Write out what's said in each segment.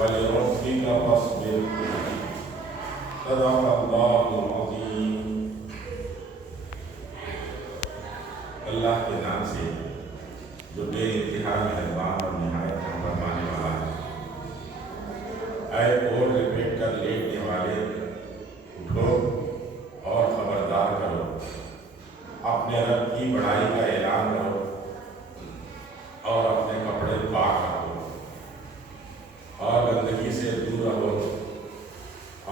ولربك فاصبر صدق اللہ العظیم۔ اللہ کے نام سے جو بے انتہا مہربان اور نہایت رحم فرمانے والا ہے۔ اے اور لپٹ کر لیٹنے والے، اٹھو اور خبردار کرو، اپنے رب کی بڑائی کا اعلان کرو اور اپنے کپڑے پاک رکھو اور گندگی سے دور رہو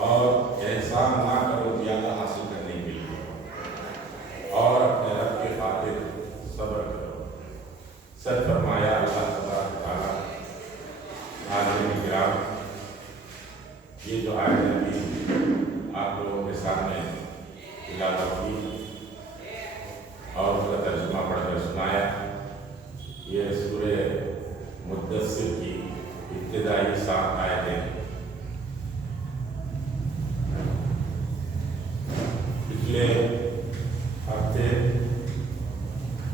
اور احسان نہ کرو زیادہ حاصل کرنے کے لیے اور اپنے رب کے خاطر صبر کرو۔ سچ فرمایا اللہ تبارک و تعالیٰ۔ حاضرین کرام، یہ جو آیت نبی آپ لوگوں کے سامنے تلاوت کی اور اس کا ترجمہ پڑھ کر سنایا، یہ سورہ مدثر کی ابتدائی 7 آیتیں۔ پچھلے ہفتے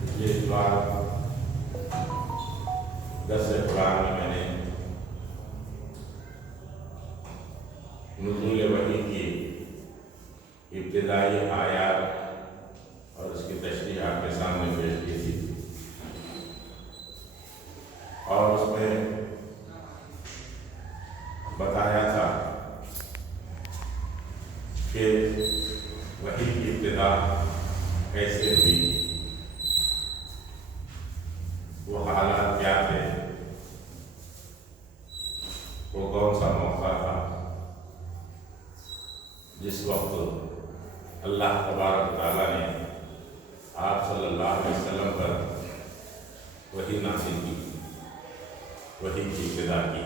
پچھلے اتوار 10 قرآن میں نے نزول وحی کی ابتدائی آیات اور اس کی تشریح آپ کے سامنے پیش کی تھی، اور اس میں بتایا تھا کہ وحی کی ابتدا کیسے ہوئی، وہ حالات کیا تھے، وہ کون سا موقع تھا جس وقت اللہ تبارک و تعالیٰ نے آپ صلی اللہ علیہ وسلم پر وحی نازل کی، وحی کی ابتدا کی،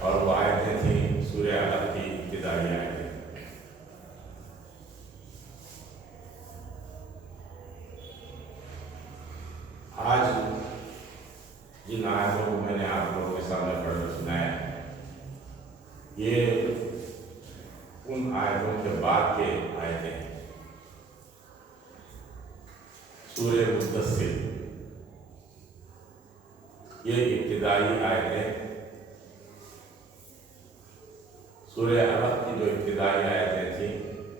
اور وہ آیتیں تھیں سورہ علق کی ابتدائی آیتیں۔ آج جن آیتوں کو میں نے آپ لوگوں کے سامنے پڑھ کر سنایا، یہ ان آیتوں کے بعد کے آیتیں ہیں۔ سورہ مدثر یہ ابتدائی آیتیں، سورہ علق کی جو ابتدائی آیتیں تھیں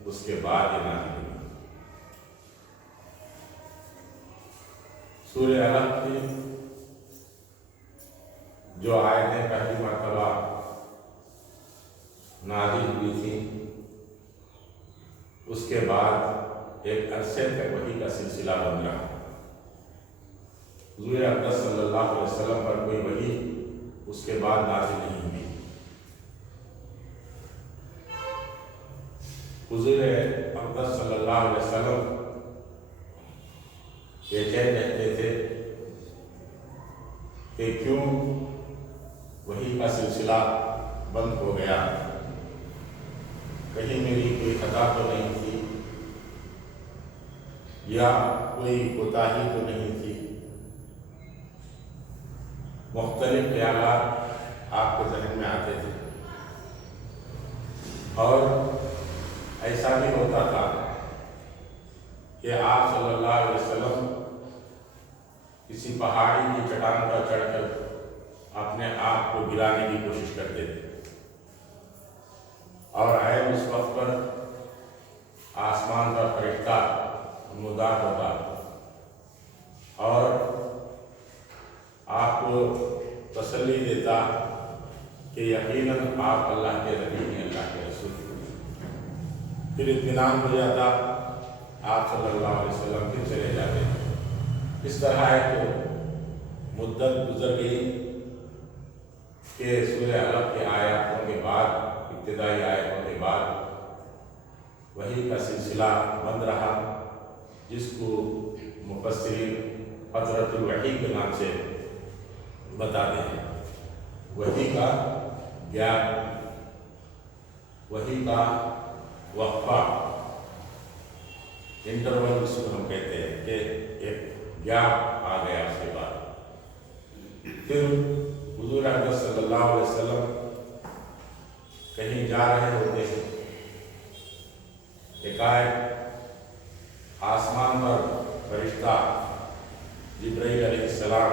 اس کے بعد یہ نازل ہوئی۔ سورہ علق کی جو آیتیں پہلی مرتبہ نازل ہوئی تھیں، اس کے بعد ایک عرصے تک وحی کا سلسلہ بند رہا۔ حضور اقدس صلی اللہ علیہ وسلم پر کوئی وحی اس کے بعد نازل نہیں ہوئی۔ حضور اقدس صلی اللہ علیہ وسلم بے چین رہتے تھے کہ کیوں وحی کا سلسلہ بند ہو گیا، کہیں میری کوئی خطا تو نہیں تھی یا کوئی کوتاہی تو نہیں تھی۔ مختلف خیالات آپ کے ذہن میں آتے تھے، اور ایسا بھی ہوتا تھا کہ آپ صلی اللہ علیہ وسلم کسی پہاڑی کی چٹان پر چڑھ کر اپنے آپ کو گرانے کی کوشش کرتے تھے، اور عین اس وقت پر آسمان کا فرشتہ نمودار ہوتا اور آپ کو تسلی دیتا کہ یقیناً آپ اللہ کے نبی ہیں، اللہ کے رسول ہیں۔ پھر اطمینان ہو جاتا، آپ صلی اللہ علیہ وسلم پھر چلے جاتے۔ اس طرح ایک مدت گزر گئی کہ سورہ علق کی آیاتوں کے بعد، ابتدائی آیتوں کے بعد وحی کا سلسلہ بند رہا، جس کو مفسرین فترۃ الوحی کے نام سے بتاتے ہیں۔ وحی کا گیپ، وحی کا وقفہ، انٹرول جس کو ہم کہتے ہیں کہ ایک گیپ آ گیا اس کے بعد۔ پھر حضور اقدس صلی اللہ علیہ وسلم کہیں جا رہے ہوتے ہیں، ایک آسمان پر فرشتہ جبرائیل علیہ السلام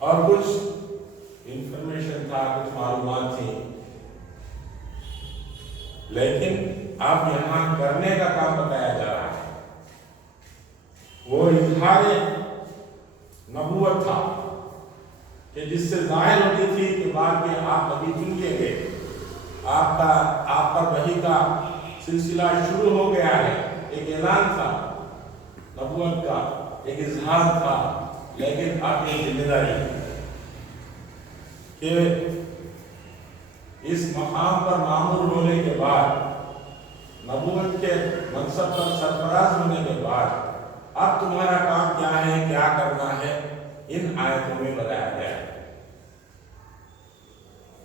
اور کچھ انفارمیشن تھا، کچھ معلومات تھی، لیکن اب یہاں کرنے کا کام بتایا جا رہا ہے۔ وہ اظہار نبوت تھا کہ جس سے ظاہر ہوتی تھی کہ بعد میں آپ نبی چن لیے گئے، آپ پر وحی کا سلسلہ شروع ہو گیا ہے۔ ایک اعلان تھا نبوت کا، ایک اظہار تھا، لیکن اب یہ ذمہ داری کہ اس مقام پر معمور ہونے کے بعد، نبوت کے منصب پر سرفراز ہونے کے بعد، اب تمہارا کام کیا ہے، کیا کرنا ہے، ان آیتوں میں بتایا گیا ہے۔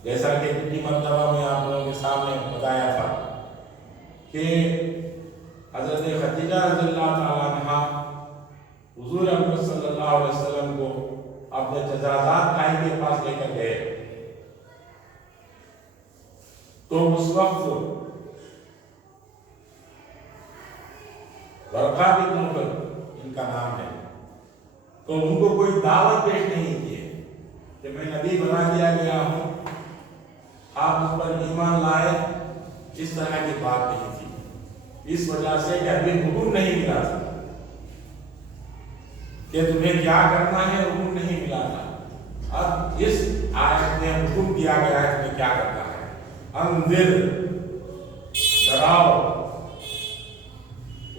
جیسا کہ پچھلی مرتبہ میں آپ لوگوں کے سامنے بتایا تھا کہ حضرت خدیجہ رضی اللہ تعالیٰ عنہ حضور اکرم صلی اللہ علیہ وسلم کو اپنے جزازات بھائی کے پاس لے کر گئے، تو اس وقت ورقہ بن نوفل ان کا نام ہے، تو ان کو کوئی دعوت پیش نہیں کی ہے کہ میں نبی بنا دیا گیا ہوں، آپ اس پر ایمان لائے، اس طرح کی بات نہیں تھی۔ اس وجہ سے کہ ابھی حکم نہیں ملا تھا کہ تمہیں کیا کرنا ہے، حکم نہیں ملا تھا۔ اب اس آیت میں حکم دیا گیا ہے تمہیں کیا کرنا ہے۔ انذر، ڈراؤ،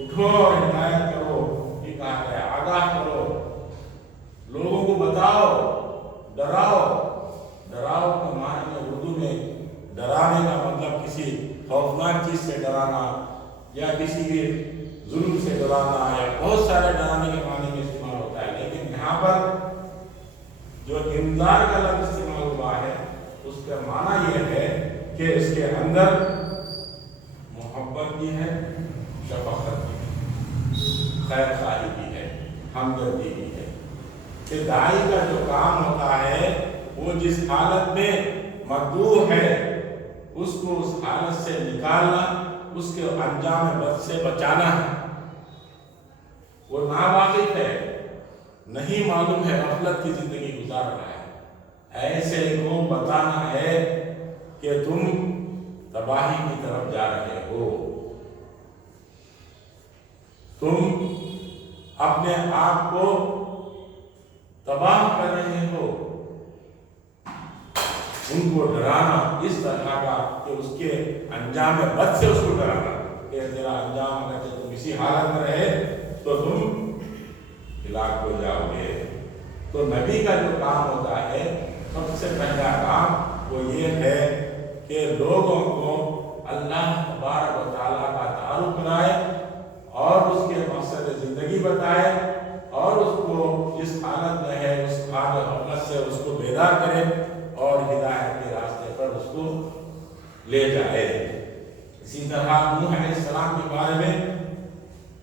اٹھو اور ہدایت کرو، یہ کہا گیا، آگاہ کرو، لوگوں کو بتاؤ، ڈراؤ۔ ڈراؤ کا معنی میں اردو میں ڈرانے کا مطلب کسی خوفناک چیز سے ڈرانا، یا کسی کے ظلم سے ڈرانا، یا بہت سارے ڈرانے کے معنی میں استعمال ہوتا ہے، لیکن یہاں پر جو انذار کا لفظ استعمال ہوا ہے اس کا معنی یہ ہے کہ اس کے اندر محبت بھی ہے، شفقت بھی ہے، خیر خواہی بھی ہے، ہمدردی بھی ہے، کہ داعی کا جو کام ہوتا ہے وہ جس حالت میں مدعو ہے اس کو اس حالت سے نکالنا، اس کے انجام بد سے بچانا ہے۔ وہ ناواقف ہے، نہیں معلوم ہے، غفلت کی زندگی گزار رہا ہے، ایسے کو بتانا ہے کہ تم تباہی کی طرف جا رہے ہو، تم اپنے آپ کو تباہ کر رہے ہو۔ ان کو ڈرانا اس طرح کا کہ اس کے انجام بد سے اس کو ڈرانا، کہ تیرا انجام اگر تم اسی حالت میں رہے تو تم ہلاک ہو جاؤ گے۔ تو نبی کا جو کام ہوتا ہے، سب سے پہلا کام وہ یہ ہے کہ لوگوں کو اللہ تبارک و تعالیٰ کا تعارف کرائے اور اس کے مقصد زندگی بتائے، اور اس کو جس حالت میں ہے اس حالت غفلت سے اس کو بیدار کرے اور ہدایت کے راستے پر اس کو لے جائے۔ اسی طرح نوح علیہ السلام کے بارے میں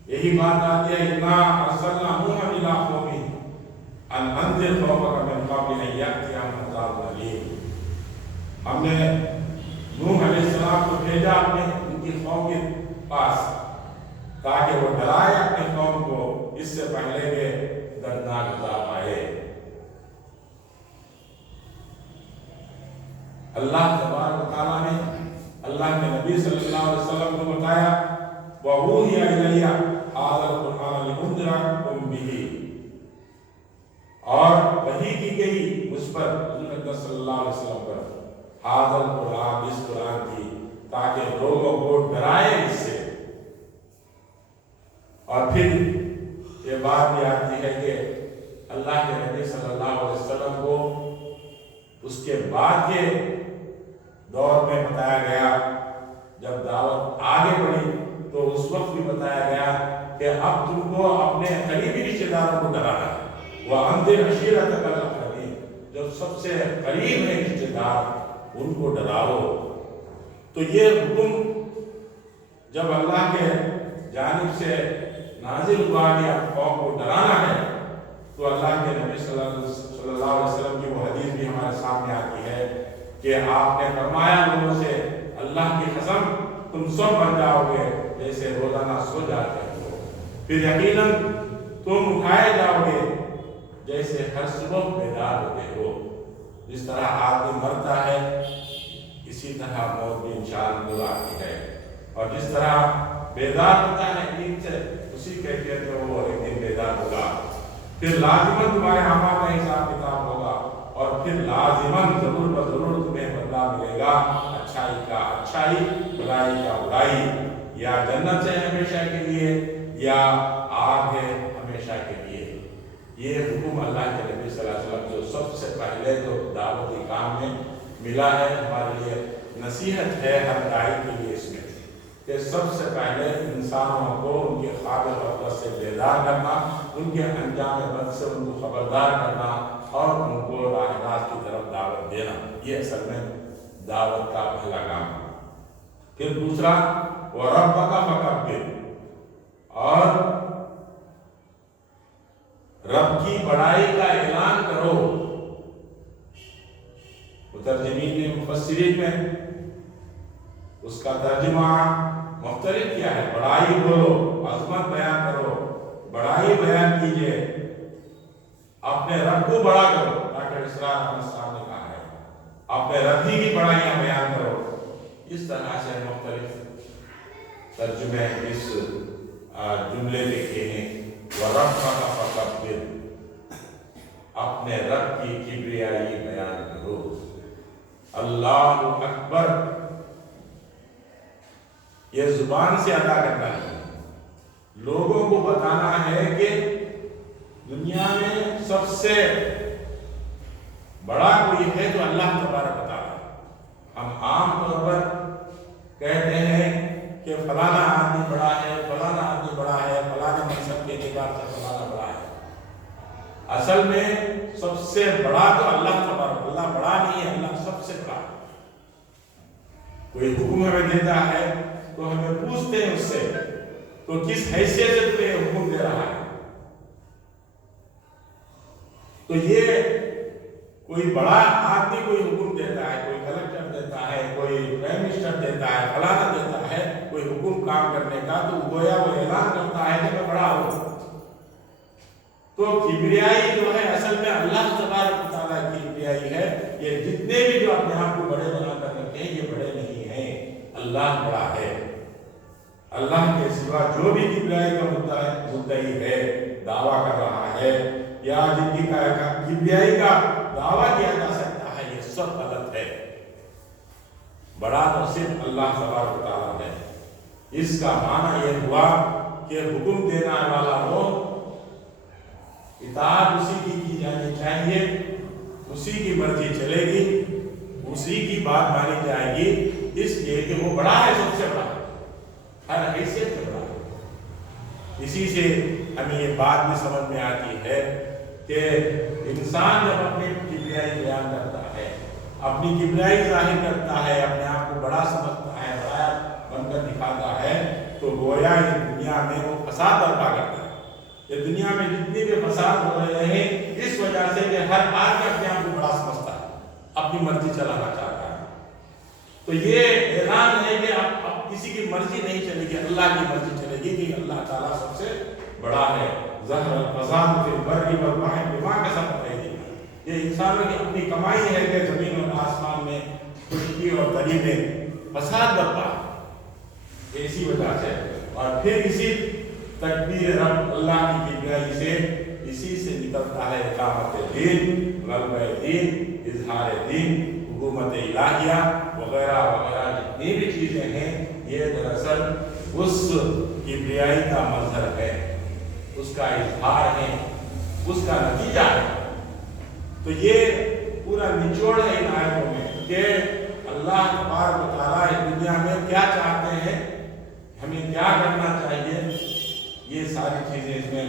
یہی بات آتی ہے، اِنَّا أَرْسَلْنَا نُوحًا إِلَىٰ قَوْمِهِ أَنْ أَنذِرْ قَوْمَكَ مِنْ قَبْلِ أَنْ يَأْتِيَهُمْ عَذَابٌ أَلِيمٌ۔ ہم نے نوح علیہ السلام کو بھیجا ان کی قوم کے پاس تاکہ وہ ڈرائے اپنے قوم کو اس سے پہلے کہ دردناک عذاب آئے۔ اللہ تبارک و تعالیٰ نے اللہ کے نبی صلی اللہ علیہ وسلم کو بتایا، وَأُوحِيَ إِلَيَّ هَٰذَا الْقُرْآنُ لِأُنذِرَكُم بِهِ، اور وحی کی گئی مجھ پر، حضور اکرم صلی اللہ علیہ وسلم پر، هَٰذَا الْقُرْآنُ، اس قرآن کی، تاکہ لوگوں کو ڈرائے اس سے۔ اور پھر یہ بات بھی آتی ہے کہ اللہ کے نبی صلی اللہ علیہ وسلم کو اس کے بعد کے دور میں بتایا گیا، جب دعوت آگے بڑھی تو اس وقت بھی بتایا گیا کہ اب تم کو اپنے قریبی رشتہ داروں کو ڈرانا ہے، وَأَنذِرْ عَشِيرَتَكَ الْأَقْرَبِينَ، جو سب سے قریب ہے رشتہ دار ان کو ڈراؤ۔ تو یہ حکم جب اللہ کے جانب سے نازل ہوا کہ اب قوم کو ڈرانا ہے، تو اللہ کے نبی صلی اللہ علیہ وسلم کی وہ حدیث بھی ہمارے سامنے آتی ہے کہ آپ نے فرمایا لوگوں سے، اللہ کی قسم تم سب بن جاؤ گے جیسے روزانہ سو جاتے ہو، پھر یقیناً تم اٹھائے جاؤ گے جیسے ہر صبح بیدار ہوتے ہو. جس طرح آدمی مرتا ہے اسی طرح موت بھی انشاءاللہ دور آتی ہے. اور جس طرح بیدار ہوتا ہے نیند سے اسی کیفیت میں وہ ایک دن بیدار ہوگا. پھر لازماً تمہارے اعمال کا حساب کتاب ہوگا اور پھر لازماً ضرور بضرور تمہیں بدلہ ملے گا. اچھائی کا اچھائی، برائی کا برائی. یا جنت ہے ہمیشہ کے لیے یا آگ ہے ہمیشہ کے لیے. یہ حکم اللہ کے نبی صلی اللہ علیہ وسلم جو سب سے پہلے جو دعوتی کام میں ملا ہے ہمارے لیے نصیحت ہے ہر داعی کے لیے اس میں کہ سب سے پہلے انسانوں کو ان کے خواب غفلت سے بیدار کرنا، ان کے انجام بد سے ان کو خبردار کرنا اور ان کو راہ راست کی طرف دعوت دینا. یہ اصل میں دعوت کا پہلا کام ہے. پھر دوسرا وَرَبَّكَ فَكَبِّرْ، اور رب کی بڑائی کا اعلان کرو. مترجمین نے مفسرین میں اس کا ترجمہ مختلف کیا ہے. بڑائی بولو، عظمت بیان کرو، بڑائی بیان کیجئے، اپنے رب کو بڑا کرو. ڈاکٹر اسرار احمد صاحب نے کہا ہے اپنے رب ہی کی بڑائیاں بیان کرو. اس طرح سے مختلف ترجمے اس جملے لکھے ہیں. وَرَبَّكَ فَكَبِّرْ، اپنے رب کی کبریائی بیان کرو. اللہ اکبر یہ زبان سے ادا کرنا ہے، لوگوں کو بتانا ہے کہ دنیا میں سب سے بڑا کوئی ہے تو اللہ تبارک و تعالیٰ. ہم عام طور پر کہتے ہیں کہ فلانا آدمی بڑا ہے، فلانا آدمی بڑا ہے، فلانے منصب کے اعتبار سے فلانا بڑا ہے. اصل میں سب سے بڑا تو اللہ تبارک. اللہ بڑا نہیں ہے، اللہ سب سے بڑا ہے. کوئی حکم ہمیں دیتا ہے تو ہمیں پوچھتے ہیں اس سے تو کس حیثیت سے تمہیں حکم دے رہا ہے. تو یہ کوئی بڑا آدمی کوئی حکم دیتا ہے، کوئی کلکٹر دیتا ہے، کوئی پرائم منسٹر دیتا ہے، فلانا دیتا ہے کوئی حکم کام کرنے کا تو گویا وہ اعلان کرتا ہے کہ میں بڑا ہوں. تو کبریائی جو ہے اصل میں اللہ تبارک و تعالیٰ کی کبریائی ہے. یہ جتنے بھی جو اپنے آپ کو بڑے بنا کر رکھتے ہیں یہ بڑے نہیں ہیں، اللہ بڑا ہے. اللہ کے سوا جو بھی کبریائی کا مدعی ہے، دعویٰ کر رہا ہے یا جن کی کبریائی کا دعویٰ کیا جا سکتا ہے، یہ سب غلط ہے. بڑا تو صرف اللہ تبارک و تعالیٰ ہے. اس کا معنی یہ ہوا کہ حکم دینا والا ہو اطاعت اسی کی جانی چاہیے، اسی کی مرضی چلے گی، اسی کی بات مانی جائے گی، اس لیے کہ وہ بڑا ہے، سب سے بڑا ہے، ہر حیثیت سے بڑا ہے. اسی سے ہمیں یہ بات بھی سمجھ میں آتی ہے کہ انسان جب اپنی کبریائی بیان کرتا ہے، اپنی کبریائی ظاہر کرتا ہے، اپنے آپ کو بڑا سمجھتا ہے، بڑا بن کر دکھاتا ہے تو گویا یہ دنیا میں وہ فساد برپا کرتا ہے. یہ دنیا میں جتنے بھی فساد ہو رہے ہیں اس وجہ سے کہ ہر آدمی اپنے آپ کو بڑا سمجھتا ہے، اپنی مرضی چلانا چاہتا ہے. تو یہ اعلان ہے کہ اب کسی کی مرضی نہیں چلے گی، اللہ کی مرضی چلے گی کہ اللہ تعالیٰ سب سے بڑا ہے. ظہر الفساد فی البر والبحر بما کسبت ایدیہم، یہ انسانوں کی اپنی کمائی ہے کہ زمین اور آسمان میں خشکی اور تری میں فساد برپا ہے. اسی وجہ سے اور پھر اسی تکبیر رب اللہ کی کبریائی سے اسی سے نکلتا ہے اقامت دین، غلبہ دین، اظہار دین، حکومت الہیہ وغیرہ وغیرہ جتنی بھی چیزیں ہیں یہ دراصل اس کبریائی کا مظہر ہے، اس کا اظہار ہے، اس کا نتیجہ ہے. تو یہ پورا نچوڑ ہے ان آیتوں میں کہ اللہ تبارک و تعالیٰ اس دنیا میں کیا چاہتے ہیں، ہمیں کیا کرنا چاہیے، یہ ساری چیزیں اس میں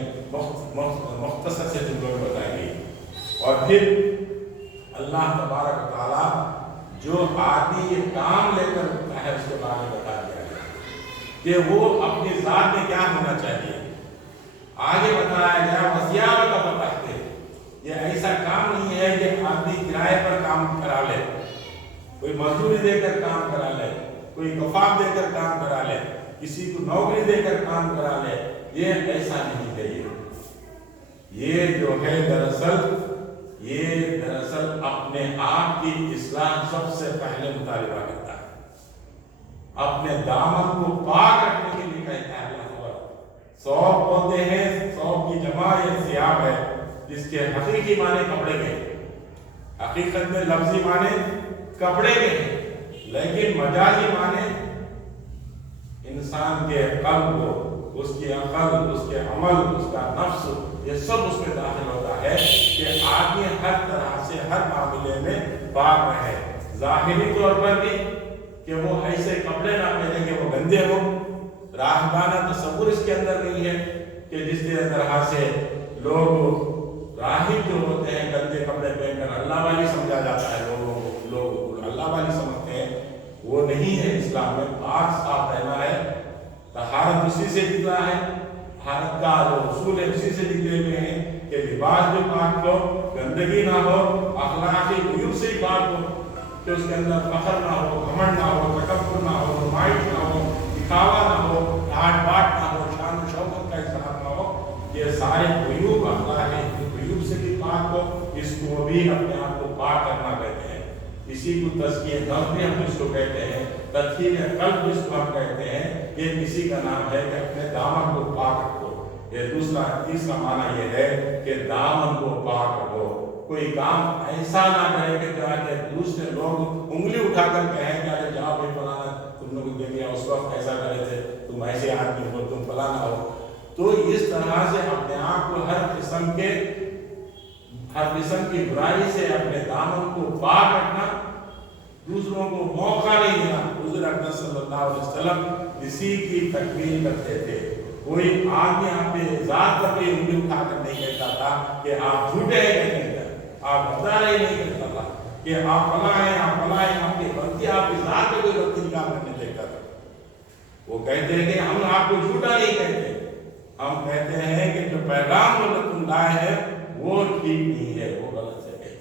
مختصر سے جملوں میں بتائی گئی. اور پھر اللہ تبارک و تعالیٰ جو آدمی یہ کام لے کر اٹھتا ہے اس کے بارے میں بتا دیا ہے کہ وہ اپنی ذات میں کیا ہونا چاہیے. آگے بتایا گیا وَثِيَابَكَ فَطَهِّرْ، یہ ایسا کام نہیں ہے کہ آدمی کرائے پر کام کرا لے، کوئی مزدوری دے کر کام کرا لے، کوئی کفاف دے کر کام کرا لے، کسی کو نوکری دے کر کام کرا لے. یہ ایسا نہیں چاہیے. یہ جو ہے دراصل اپنے آپ کی اصلاح سب سے پہلے مطالبہ کرتا ہے، اپنے دامن کو پاک رکھنے کے لیے کہتا ہے اللہ تعالیٰ۔ ثوب بولتے ہیں، ثوب کی جمع یہ ثیاب ہے، جس کے حقیقی معنی کپڑے کے ہیں، حقیقت میں لفظی معنی کپڑے کے ہیں، لیکن مجازی معنی انسان کے قلب کو، اس کی عقل، اس کے عمل، اس کا نفس، یہ سب اس میں داخل ہوتا ہے کہ آدمی ہر طرح سے ہر معاملے میں پاک رہے، ظاہری طور پر بھی کہ وہ ایسے کپڑے نہ پہنے کہ وہ گندے ہوں، راہبانہ تصور اس کے اندر نہیں ہے کہ جس طرح سے لوگ راہب جو ہوتے ہیں گندے کپڑے پہن کر اللہ والی سمجھا جاتا ہے، لوگ اللہ والی سمجھتے ہیں، وہ نہیں ہے۔ اسلام میں پاک صاف رہنا ہے، طہارت اسی سے نکلا ہے، طہارت کا جو اصول ہے اسی سے نکلے ہوئے ہیں کہ لباس بھی پاک ہو، گندگی نہ ہو، اخلاقی عیوب سے پاک ہو، کہ اس کے اندر فخر نہ ہو، گھمنڈ نہ ہو، تکبر نہ ہو، نمائش نہ ہو، دکھاوا نہ ہو، ڈانٹ باٹ نہ ہو، شان و شوکت کا اظہار نہ ہو، یہ سارے عیوب اخلاقی عیوب سے بھی پاک ہو، اس کو بھی اپنے آپ کو پاک کرنا کہتے ہیں۔ اسی کو تزکیہ نفس بھی ہم اس کو کہتے ہیں، تطہیر قلب جس کو ہم کہتے ہیں، یہ کسی کا نام ہے کہ اپنے دامن کو پاک رکھو۔ یہ تیسرا معنی یہ ہے کہ دامن کو پاک رکھو، کوئی کام ایسا نہ کرے کہ جا کے دوسرے لوگ انگلی اٹھا کر کہیں کہ ارے جاؤ بھائی فلانا تم نے کچھ دے دیا، اس وقت ایسا کرے تھے، تم ایسے آدمی ہو، تم فلانا ہو۔ تو اس طرح سے اپنے آپ کو ہر قسم کی برائی سے اپنے دامن کو پاک رکھنا، دوسروں کو موقع نہیں دینا۔ حضور اکرم صلی اللہ علیہ وسلم اسی کی تکمیل کرتے تھے۔ کوئی آدمی آپ کے ذات پر کوئی انگلی اٹھا کر نہیں کہتا تھا کہ آپ جھوٹے ہیں کہ نہیں، آپ غدار ہی نہیں کہتا تھا کہ آپ فلاں ہیں، آپ فلاں ہیں، آپ کی غلطی، آپ کی ذات پہ کوئی غلطی نکال کر نہیں دیکھتا تھا۔ وہ کہتے ہیں کہ ہم آپ کو جھوٹا نہیں کہتے، ہم کہتے ہیں کہ جو پیغام جو تم لائے ہیں وہ ٹھیک نہیں ہے، وہ غلط سے کہتے ہیں۔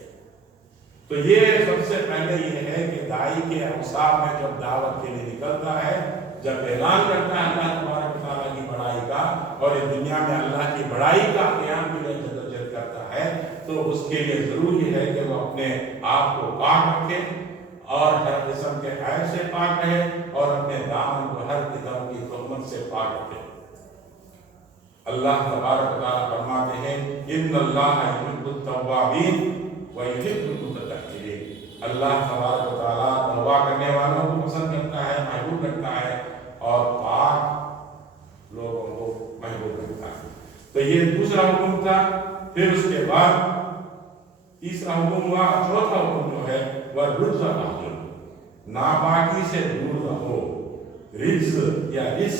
تو یہ سب سے پہلے یہ ہے کہ داعی کے اوصاف میں جب دعوت کے لیے نکلتا ہے، جب اعلان کرتا ہے اللہ تبارک و تعالیٰ کی بڑائی کا اور اس دنیا میں اللہ کی بڑائی کا قیام کے لیے جدوجہد کرتا ہے، تو اس کے لیے ضروری ہے کہ وہ اپنے آپ کو پاک رکھے اور ہر قسم کے عیب سے پاک رہے اور اپنے دامن کو ہر قسم کی تہمت سے پاک رکھے۔ اللہ تبارک و تعالیٰ فرماتے ہیں ان اللہ یحب التوابین ویحب المتطہرین۔ اللہ تبارک و تعالیٰ توبہ کرنے والوں کو پسند کرتا ہے، محبوب رکھتا ہے، اور پاک لوگوں کو محبوب رکھتا ہے۔ تو یہ دوسرا حکم تھا۔ پھر اس کے بعد تیسرا حکم ہوا، چوتھا حکم جو ہے وہ رجز فاہجر، ناپاکی سے دور رہو۔ رجز یا رجس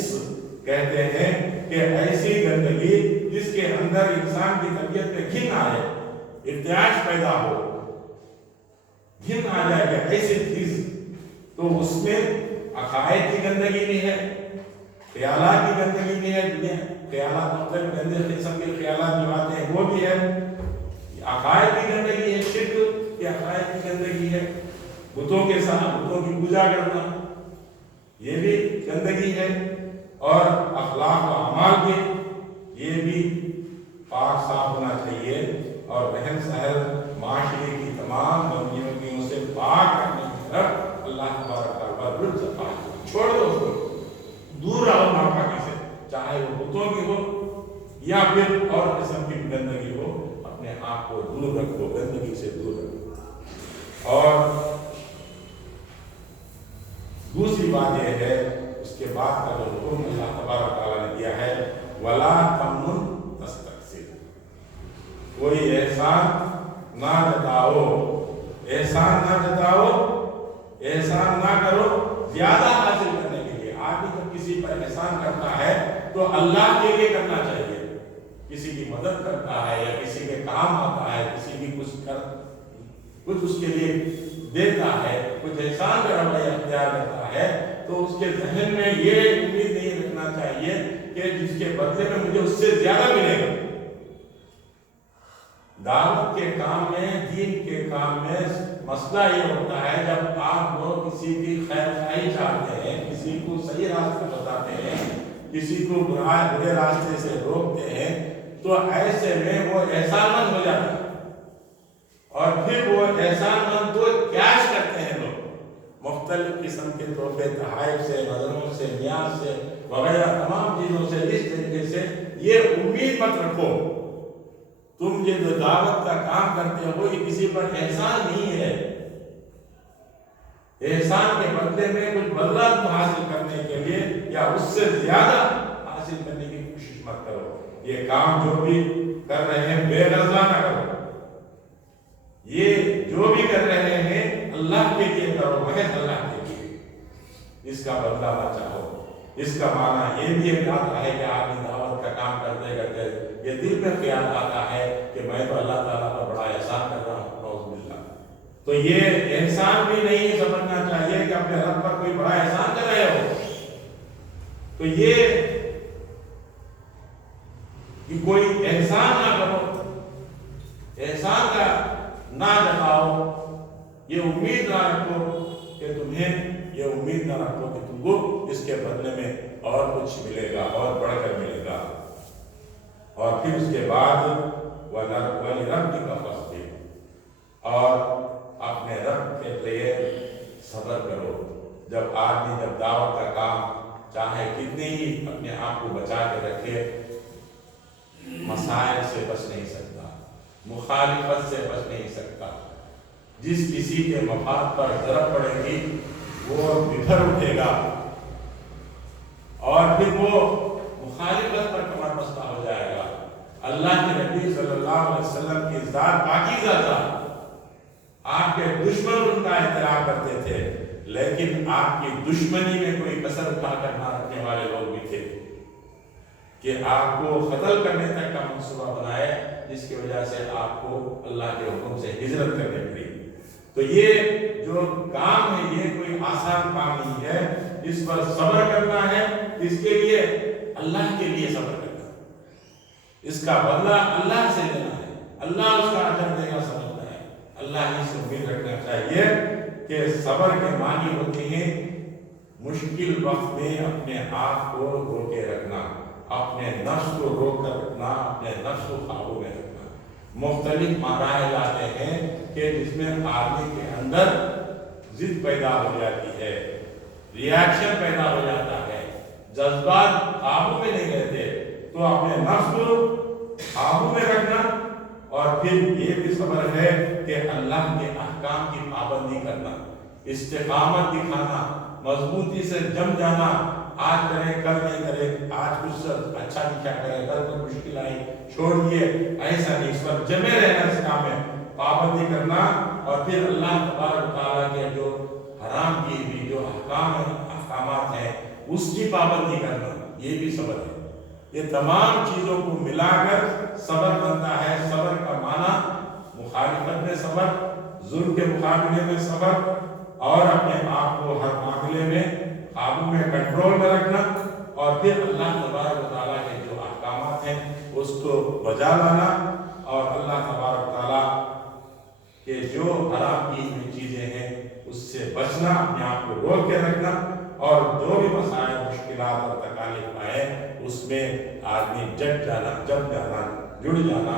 کہتے ہیں کہ ایسی گندگی جس کے اندر انسان کی طبیعت میں گھن آئے، ارتعاش پیدا ہو، گھن آ جائے گا ایسی چیز، تو اس میں عقائد کی گندگی بھی ہے، خیالات کی گندگی بھی ہے، خیالات مختلف گندے قسم کے خیالات جو آتے ہیں وہ بھی ہے، عقائد کی گندگی ہے، شرک کی عقائد کی گندگی ہے، بتوں کے ساتھ بتوں کی پوجا کرنا یہ بھی گندگی ہے، اور اخلاق و اعمال بھی یہ بھی پاک صاف ہونا چاہیے، اور رہن سہن معاشرے کی تمام بدیوں سے پاک رکھنے کی طرف اللہ تبارک تعالیٰ رجز فاہجر، چھوڑ دو اس کو، دور رہو ناپاکی سے، چاہے وہ بتوں کی ہو یا پھر اور قسم کی گندگی ہو، اپنے آپ کو دور رکھو، گندگی سے دور رکھو۔ اور دوسری بات یہ ہے، اس کے بعد کا جو حکم اللہ تبارک تعالیٰ نے دیا ہے، وَلَا تَمْنُن تَسْتَكْثِرْ، کوئی احسان نہ جتاؤ، احسان نہ جتاؤ، احسان نہ کرو زیادہ حاصل کرنے کے لیے۔ آدمی جب کسی پر احسان کرتا ہے تو اللہ کے لیے کرنا چاہیے، کسی کی مدد کرتا ہے یا کسی کے کام آتا ہے، کسی کی کچھ اس کے لیے دیتا ہے، کچھ احسان کا رویہ اختیار کرتا ہے، تو اس کے ذہن میں یہ امید نہیں رکھنا چاہیے کہ جس کے بدلے میں مجھے اس سے زیادہ ملے گا۔ دعوت کے کام میں، دین کے کام میں مسئلہ یہ ہوتا ہے جب آپ لوگ کسی کی خیر خواہی چاہتے ہیں، کسی کو صحیح راستے بتاتے ہیں، کسی کو برے راستے سے روکتے ہیں، تو ایسے میں وہ احسان مند ہو جاتا ہے، اور پھر وہ احسان مند کو کیش کرتے ہیں لوگ مختلف قسم کے تحفے تحائف سے، نظروں سے، نیاز سے وغیرہ تمام چیزوں سے۔ اس طریقے سے یہ امید مت رکھو تم یہ جو دعوت کا کام کرتے ہو یہ کسی پر احسان نہیں ہے، احسان کے بدلے میں کچھ بدلہ حاصل کرنے کے لیے یا اس سے زیادہ حاصل کرنے کی کوشش مت کرو۔ یہ کام جو بھی کر رہے ہیں بے غرضہ نہ کرو، یہ جو بھی کر رہے ہیں اللہ کے لیے کرو، محض اللہ کے لیے، اس کا بدلہ نہ چاہو۔ اس کا معنی یہ بھی ایک بات ہے کہ آدمی دعوت کا کام کرتے کرتے یہ دل میں خیال آتا ہے کہ میں تو اللہ تعالیٰ کا بڑا احسان کر رہا ہوں، نعوذ باللہ، تو یہ احسان بھی نہیں سمجھنا چاہیے کہ اپنے رب پر کوئی بڑا احسان کر رہے ہو، تو یہ کہ کوئی احسان نہ کرو، احسان کا نہ جتاؤ، یہ امید نہ رکھو کہ تمہیں یہ امید نہ رکھو کہ تم کو اس کے بدلے میں اور کچھ ملے گا، اور بڑھ کر ملے گا۔ اور پھر اس کے بعد وَلِرَبِّكَ فَاصْبِرْ، اور اپنے رب کے لیے صبر کرو۔ جب آدمی جب دعوت کا کام چاہے کتنے ہی اپنے آپ کو بچا کے رکھے، مسائل سے بچ نہیں سکتا، مخالفت سے بچ نہیں سکتا۔ جس کسی کے مفاد پر ضرب پڑے گی وہ بکھر اٹھے گا، اور پھر وہ مخالفت پر کمر بستہ ہو جائے گا۔ اللہ کے نبی صلی اللہ علیہ وسلم کی ذات پاکیزہ ذات، آپ کے دشمن ان کا احترام کرتے تھے، لیکن آپ کی دشمنی میں کوئی کسر اٹھا کر نہ رکھنے والے لوگ بھی تھے کہ آپ کو قتل کرنے تک کا منصوبہ بنائے، جس کی وجہ سے آپ کو اللہ کے حکم سے ہجرت کرنے پڑی۔ تو یہ جو کام ہے یہ کوئی آسان کام نہیں ہے، اس پر صبر کرنا ہے، اس کے لیے اللہ کے لیے صبر کرنا ہے، اس کا بدلہ اللہ سے لینا ہے، اللہ اس کا اجر دے گا سمجھنا ہے۔ اللہ ہی سے امید رکھنا چاہیے کہ صبر کے معنی ہوتے ہیں مشکل وقت میں اپنے آپ کو روکے رکھنا، اپنے نفس کو روک کر رکھنا، اپنے نفس کو قابو میں رکھنا۔ مختلف مراحل آتے ہیں کہ جس میں آدمی کے اندر ضد پیدا ہو جاتی ہے، ریاکشن پیدا ہو جاتا ہے، جذبات قابو میں نہیں رہتے، تو اپنے نفس کو قابو میں رکھنا، اور پھر یہ بھی صبر ہے کہ اللہ کے احکام کی پابندی کرنا، استقامت دکھانا، مضبوطی سے جم جانا، آج کرے کل نہیں کرے، آج کچھ اچھا دکھا کرے کل کوئی مشکل آئی چھوڑ دیے، ایسا نہیں، اس پر جمے رہنا، اس کام میں پابندی کرنا، اور پھر اللہ تبارک تعالیٰ کے جو حرام کی بھی جو احکامات ہیں اس کی پابندی کرنا، یہ بھی صبر ہے۔ یہ تمام چیزوں کو ملا کر صبر بنتا ہے۔ صبر کا معنی مخالفت میں صبر، ظلم کے مقابلے میں صبر، اور اپنے آپ کو ہر معاملے میں قابو میں، کنٹرول میں رکھنا، اور پھر اللہ تبارک تعالیٰ کے جو احکامات ہیں اس کو بجا لانا، اور اللہ تبارک تعالیٰ کہ جو حرام کی ہوئی چیزیں ہیں اس سے بچنا، اپنے آپ کو روک کے رکھنا، اور جو بھی مسائل، مشکلات اور تکالیف آئے اس میں آدمی جٹ جانا، جم جانا، جڑ جانا،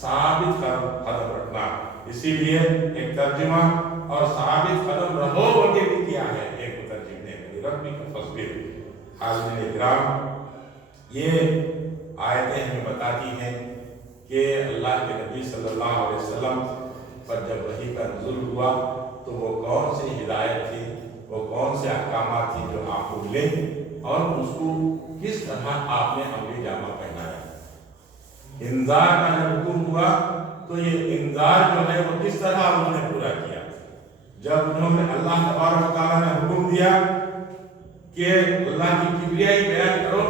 ثابت قدم رکھنا۔ اسی لیے ایک ترجمہ اور ثابت قدم رہو بلکہ بھی کیا ہے ایک مترجم نے، ربی کا فصبر۔ حاضرین اکرام، یہ آیتیں ہمیں بتاتی ہیں کہ اللہ کے نبی صلی اللہ علیہ وسلم پر جب وحی کا نزول ہوا تو وہ کون سی ہدایت تھی، وہ کون سے احکامات تھی جو آپ کو ملے، اور اس کو کس طرح آپ نے عملی جامہ پہنایا۔ انذار کا جب حکم ہوا تو یہ انذار جو ہے وہ کس طرح انہوں نے پورا کیا۔ جب انہوں نے اللہ تبارک و تعالیٰ نے حکم دیا کہ اللہ کی کبریائی بیان کرو،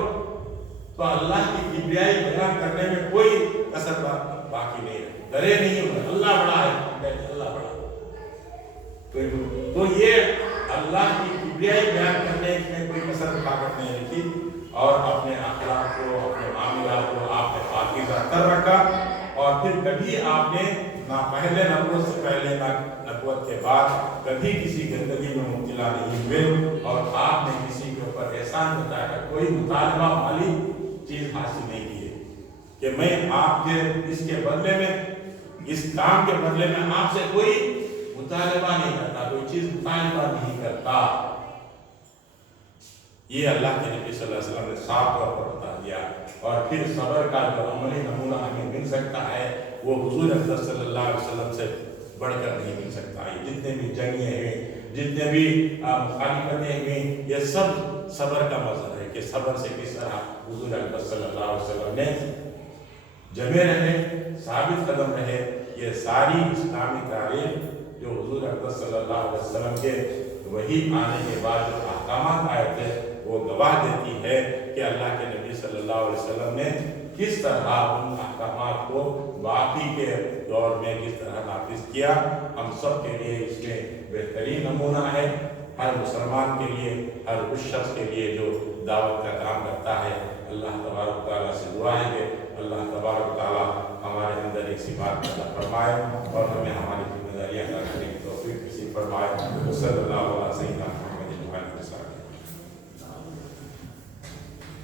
تو اللہ کی کبریائی بیان کرنے میں کوئی کسر باقی نہیں ہے، ڈرے نہیں ہوئے، اللہ بڑا ہے، اللہ بڑا۔ تو یہ اللہ کی کبریائی بیان کرنے میں کوئی کسر طاقت نہیں رکھی، اور اپنے اخلاق کو، اپنے معاملات کو آپ نے پاکیزہ کر رکھا، اور پھر کبھی آپ نے نہ پہلے نبوت سے پہلے نہ نبوت کے بعد کبھی کسی گندگی میں مبتلا نہیں ہوئے، اور آپ نے کسی کے اوپر احسان بتایا کوئی مطالبہ والی چیز حاصل نہیں کی ہے۔ کہ میں آپ کے اس کے بدلے میں، اس کام کے بدلے میں آپ سے کوئی مطالبہ نہیں کرتا، کوئی چیز مطالبہ نہیں کرتا۔ یہ اللہ کے نبی صلی اللہ علیہ وسلم نے صاف طور پر بتا دیا۔ اور پھر صبر کا جو عملی نمونہ ہمیں مل سکتا ہے وہ حضور اکرم صلی اللہ علیہ وسلم سے بڑھ کر نہیں مل سکتا۔ یہ جتنے بھی جنگیں ہیں، جتنے بھی مخالفتیں ہوئیں، یہ سب صبر کا مظہر ہے کہ صبر سے کس طرح حضور اکرم صلی اللہ علیہ وسلم نے جمے رہے، ثابت قدم رہے۔ یہ ساری اسلامی تاریخ جو حضور اکرم صلی اللہ علیہ وسلم کے وحی آنے کے بعد جو احکامات آئے تھے وہ گواہ دیتی ہے کہ اللہ کے نبی صلی اللہ علیہ وسلم نے کس طرح ان احکامات کو باقی کے دور میں کس طرح نافذ کیا۔ ہم سب کے لیے اس میں بہترین نمونہ ہے، ہر مسلمان کے لیے، ہر اس شخص کے لیے جو دعوت کا کام کرتا ہے۔ اللہ تبارک و تعالیٰ سے دعا ہے کہ اللہ تبارک و تعالیٰ ہمارے اندر ایک سی بات پیدا فرمائے اور ہمیں ہماری ذمہ داریاں ادا کرنے کی توفیق نصیب فرمائے۔ صلی اللہ علیہ وسلم۔